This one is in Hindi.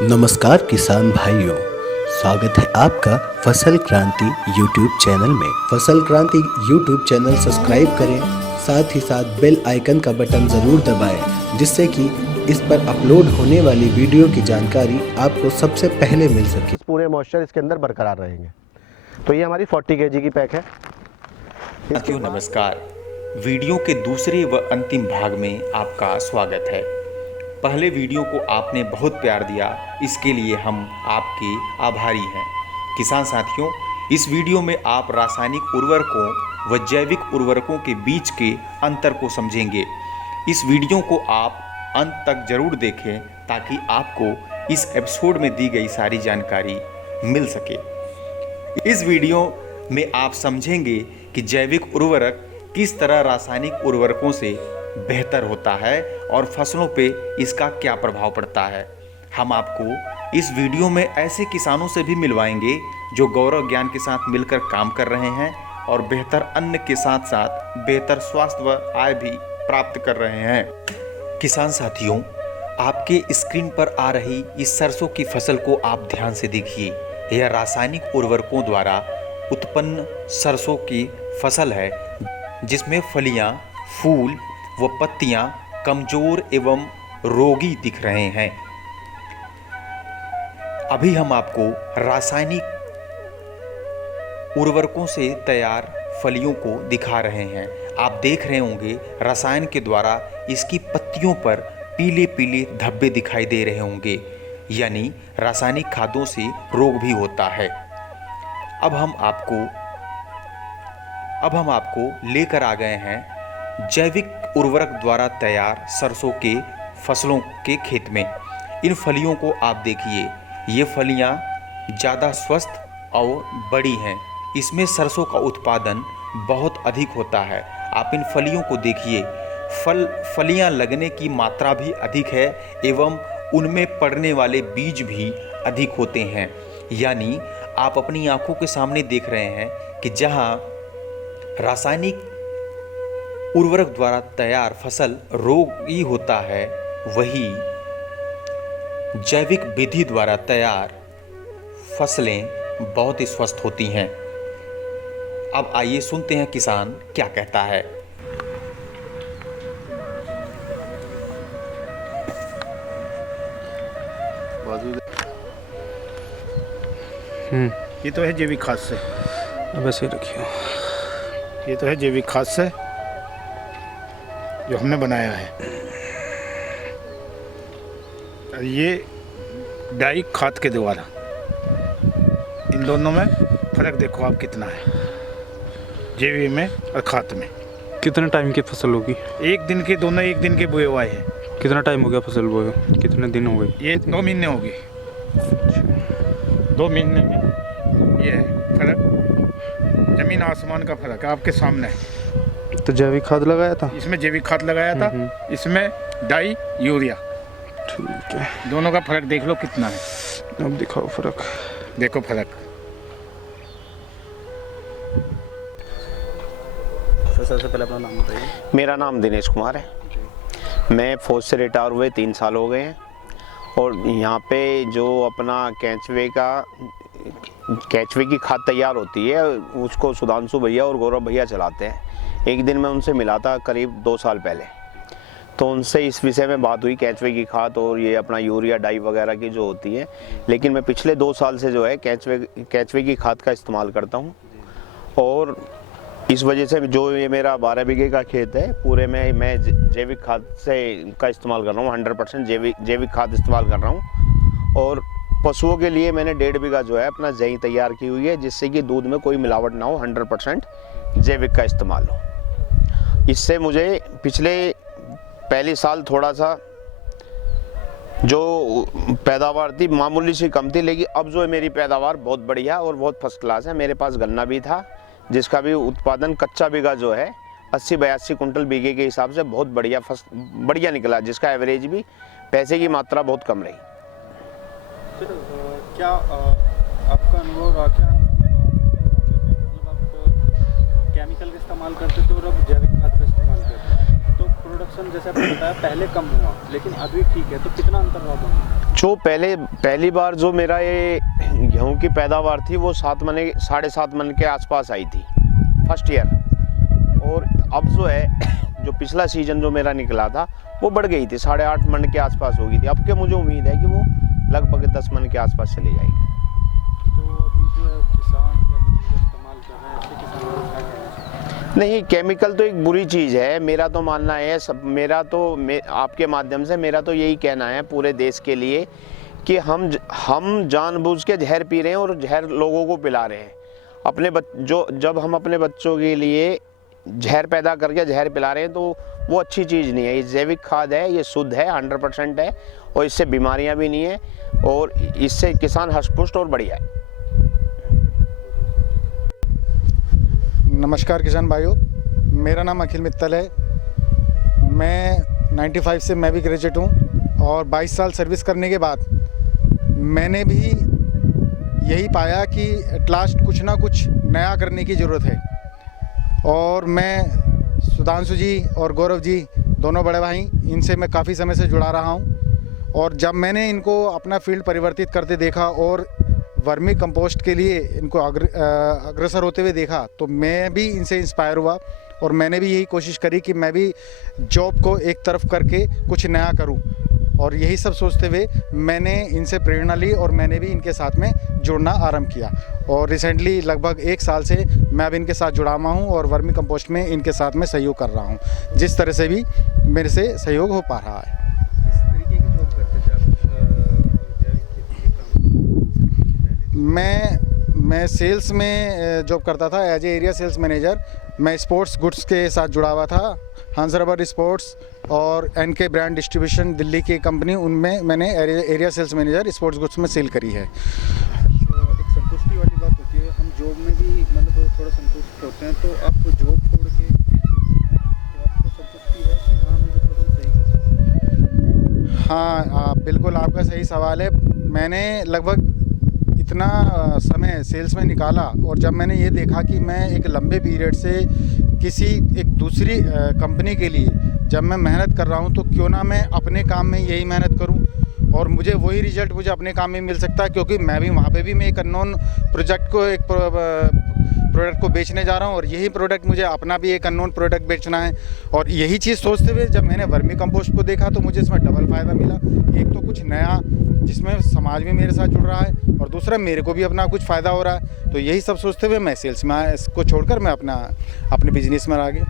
नमस्कार किसान भाइयों, स्वागत है आपका फसल क्रांति यूट्यूब चैनल में। फसल क्रांति यूट्यूब चैनल सब्सक्राइब करें, साथ ही साथ बेल आइकन का बटन ज़रूर दबाएं, जिससे कि इस पर अपलोड होने वाली वीडियो की जानकारी आपको सबसे पहले मिल सके। पूरे मॉइस्चर इसके अंदर बरकरार रहेंगे। तो ये हमारी 40 kg की पैक है। साथियों नमस्कार, वीडियो के दूसरे व अंतिम भाग में आपका स्वागत है। पहले वीडियो को आपने बहुत प्यार दिया, इसके लिए हम आपके आभारी हैं। किसान साथियों, इस वीडियो में आप रासायनिक उर्वरकों व जैविक उर्वरकों के बीच के अंतर को समझेंगे। इस वीडियो को आप अंत तक जरूर देखें ताकि आपको इस एपिसोड में दी गई सारी जानकारी मिल सके। इस वीडियो में आप समझेंगे कि जैविक उर्वरक किस तरह रासायनिक उर्वरकों से बेहतर होता है और फसलों पे इसका क्या प्रभाव पड़ता है। हम आपको इस वीडियो में ऐसे किसानों से भी मिलवाएंगे जो गौरव ज्ञान के साथ मिलकर काम कर रहे हैं और बेहतर अन्न के साथ साथ बेहतर स्वास्थ्य व आय भी प्राप्त कर रहे हैं। किसान साथियों, आपके स्क्रीन पर आ रही इस सरसों की फसल को आप ध्यान से देखिए। यह रासायनिक उर्वरकों द्वारा उत्पन्न सरसों की फसल है, जिसमें फलियां, फूल व पत्तियां कमजोर एवं रोगी दिख रहे हैं। अभी हम आपको रासायनिक उर्वरकों से तैयार फलियों को दिखा रहे हैं। आप देख रहे होंगे रसायन के द्वारा इसकी पत्तियों पर पीले पीले धब्बे दिखाई दे रहे होंगे, यानी रासायनिक खादों से रोग भी होता है। अब हम आपको लेकर आ गए हैं जैविक उर्वरक द्वारा तैयार सरसों के फसलों के खेत में। इन फलियों को आप देखिए, ये फलियां ज़्यादा स्वस्थ और बड़ी हैं। इसमें सरसों का उत्पादन बहुत अधिक होता है। आप इन फलियों को देखिए, फलियां लगने की मात्रा भी अधिक है एवं उनमें पड़ने वाले बीज भी अधिक होते हैं। यानी आप अपनी आंखों के सामने देख रहे हैं कि जहां रासायनिक उर्वरक द्वारा तैयार फसल रोगी होता है, वही जैविक विधि द्वारा तैयार फसलें बहुत ही स्वस्थ होती हैं। अब आइए सुनते हैं किसान क्या कहता है। ये तो है जैविक खाद से। अब ऐसे ही रखियो। ये तो है जैविक खाद से जो हमने बनाया है। और ये डाई खाद के द्वारा। इन दोनों में फर्क देखो आप कितना है, जैविक में और खाद में। कितने टाइम की फसल होगी? एक दिन के दोनों एक दिन के बोए हुए हैं। कितना टाइम हो गया फसल बोए? कितने दिन हो गए? ये 2 महीने हो गए। 2 महीने में ये है फर्क, जमीन आसमान का फर्क है आपके सामने है। तो जैविक खाद लगाया था? इसमें जैविक खाद लगाया था, इसमें डाई यूरिया। ठीक है, दोनों का फर्क देख लो कितना है। अब दिखाओ फर्क। देखो फर्क। सबसे पहले अपना नाम बताइए। मेरा नाम दिनेश कुमार है। मैं फौज से रिटायर हुए 3 साल हो गए हैं और यहाँ पे जो अपना केंचुए की खाद तैयार होती है, उसको सुधांशु भैया और गौरव भैया चलाते हैं। एक दिन मैं उनसे मिला था करीब 2 साल पहले, तो उनसे इस विषय में बात हुई केंचुए की खाद और ये अपना यूरिया डाई वगैरह की जो होती है। लेकिन मैं पिछले 2 साल से जो है केंचुए की खाद का इस्तेमाल करता हूँ और इस वजह से जो ये मेरा 12 बीघे का खेत है, पूरे में मैं जैविक खाद का इस्तेमाल कर रहा हूँ। 100% जैविक खाद इस्तेमाल कर रहा हूँ। और पशुओं के लिए मैंने 1.5 बीघा जो है अपना जई तैयार की हुई है, जिससे कि दूध में कोई मिलावट ना हो, 100% जैविक का इस्तेमाल हो। इससे मुझे पहले साल थोड़ा सा जो पैदावार थी मामूली सी कम थी, लेकिन अब जो है मेरी पैदावार बहुत बढ़िया और बहुत फर्स्ट क्लास है। मेरे पास गन्ना भी था, जिसका भी उत्पादन कच्चा बीघा जो है 80-82 कुंटल बीघे के हिसाब से बहुत बढ़िया निकला, जिसका एवरेज भी पैसे की मात्रा बहुत कम रही। क्या आपका अनुभव रहा? क्या मतलब आप केमिकल का इस्तेमाल करते थे और अब जैविक खाद का इस्तेमाल करते हैं, तो प्रोडक्शन जैसे आपने बताया पहले कम हुआ, लेकिन अभी ठीक है, तो कितना अंतर रहा? जो पहली बार जो मेरा ये गेहूं की पैदावार थी वो 7 मन के आसपास आई थी फर्स्ट ईयर। और अब जो है जो पिछला सीजन जो मेरा निकला था वो बढ़ गई थी, 8.5 मन के आसपास हो गई थी। अब के मुझे उम्मीद है कि वो लगभग 10 मन के आसपास चली जाएगी। तो अभी जो किसान केमिकल इस्तेमाल कर रहे हैं, ऐसे किसानों को क्या कहना चाहिए? नहीं, केमिकल तो एक बुरी चीज़ है। मेरा तो मानना है आपके माध्यम से मेरा तो यही कहना है पूरे देश के लिए कि हम जानबूझ के जहर पी रहे हैं और जहर लोगों को पिला रहे हैं। जब हम अपने बच्चों के लिए जहर पैदा करके जहर पिला रहे हैं तो वो अच्छी चीज़ नहीं है। ये जैविक खाद है, ये शुद्ध है, 100% है और इससे बीमारियां भी नहीं है और इससे किसान हष्टपुष्ट और बढ़िया है। नमस्कार किसान भाइयों, मेरा नाम अखिल मित्तल है। मैं 95 से मैं भी ग्रेजुएट हूँ और 22 साल सर्विस करने के बाद मैंने भी यही पाया कि एट लास्ट कुछ ना कुछ नया करने की ज़रूरत है। और मैं सुधांशु जी और गौरव जी दोनों बड़े भाई, इनसे मैं काफ़ी समय से जुड़ा रहा हूँ। और जब मैंने इनको अपना फील्ड परिवर्तित करते देखा और वर्मी कंपोस्ट के लिए इनको अग्रसर होते हुए देखा तो मैं भी इनसे इंस्पायर हुआ और मैंने भी यही कोशिश करी कि मैं भी जॉब को एक तरफ करके कुछ नया करूं। और यही सब सोचते हुए मैंने इनसे प्रेरणा ली और मैंने भी इनके साथ में जुड़ना आरंभ किया। और रिसेंटली लगभग 1 साल से मैं अब इनके साथ जुड़ा हुआ हूँ और वर्मी कंपोस्ट में इनके साथ में सहयोग कर रहा हूँ, जिस तरह से भी मेरे से सहयोग हो पा रहा है। किस तरीके की जॉब करते थे आप जैविक खेती के काम? मैं सेल्स में जॉब करता था as a area sales manager. मैं स्पोर्ट्स गुड्स के साथ जुड़ा हुआ था। हंस रबर स्पोर्ट्स और एनके ब्रांड डिस्ट्रीब्यूशन दिल्ली की कंपनी, उनमें मैंने area sales manager sports goods में सेल करी है। तो एक संतुष्टि वाली बात होती है, हम जॉब में भी मतलब थोड़ा संतुष्ट होते हैं, तो आपको जॉब छोड़ के तो आपको संतुष्टि है कि हाँ मुझे थोड़ा सही कर सकते? हाँ, बिल्कुल आपका सही सवाल है। मैंने लगभग इतना समय सेल्स में निकाला और जब मैंने ये देखा कि मैं एक लंबे पीरियड से एक दूसरी कंपनी के लिए जब मैं मेहनत कर रहा हूँ तो क्यों ना मैं अपने काम में यही मेहनत करूँ और मुझे वही रिजल्ट मुझे अपने काम में मिल सकता है, क्योंकि मैं भी वहाँ पे भी मैं एक अननोन प्रोडक्ट को बेचने जा रहा हूँ और यही प्रोडक्ट मुझे अपना भी एक अननोन प्रोडक्ट बेचना है। और यही चीज़ सोचते हुए जब मैंने वर्मी कंपोस्ट को देखा तो मुझे इसमें डबल फ़ायदा मिला। एक तो कुछ नया जिसमें समाज भी मेरे साथ जुड़ रहा है और दूसरा मेरे को भी अपना कुछ फ़ायदा हो रहा है। तो यही सब सोचते हुए मैं सेल्स में इसको छोड़कर मैं अपने बिजनेस में आ गया।